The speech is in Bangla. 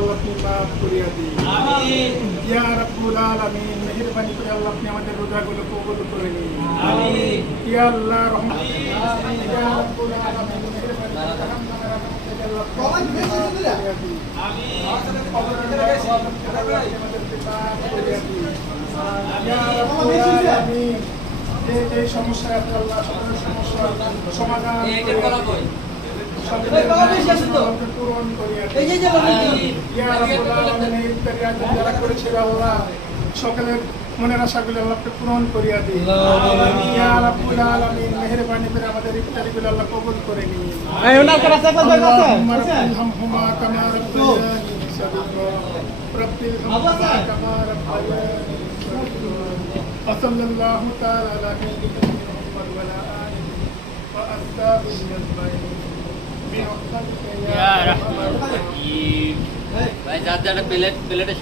আল্লাহ আপনি মাফ করিয়া দিন। আমিন। ইয়া রাব্বুল আলামিন, মেহেরবানি করে আল্লাহ আপনি আমাদের রোজাগুলো কবুল করে নিন। আমিন। ইয়া আল্লাহ রহমান, আমিন। ইয়া রাব্বুল আলামিন, মেহেরবানি করে জাহান্নামের আগুন থেকে আল্লাহ আপনি আমাদের মাফ করিয়া দিন। আমিন। আমাদেরকে মাফ করিয়া দিন। ইয়া রাব্বুল আলামিন, যে সমস্যা আছে আল্লাহ সকলের সমস্যার সমাধান করে দিন। পূরণ করিয়া দিন। ইয়া রাব্বুল আলামিন, এই ইফতারি আয়োজন যারা করেছিল আল্লাহ সকলের মনের আশাগুলো আল্লাহ আপনি পূরণ করিয়া দিন। ইয়া রাব্বুল আলামিন, মেহেরবানি করে আমাদের ইফতারিগুলো আল্লাহ কবুল করে নিন। আল্লাহুম্মা রাব্বিরহামহুমা কামা রাব্বায়ানি সগীরা। রাব্বিরহামহুমা কামা রাব্বায়ানি সগীরা। ওয়া সাল্লাল্লাহু তাআলা আলা নাবিয়িনা মুহাম্মদ ওয়া আলা আলিহি ওয়া আসহাবিহি আজমাইন। ভাই যার যার প্লেটে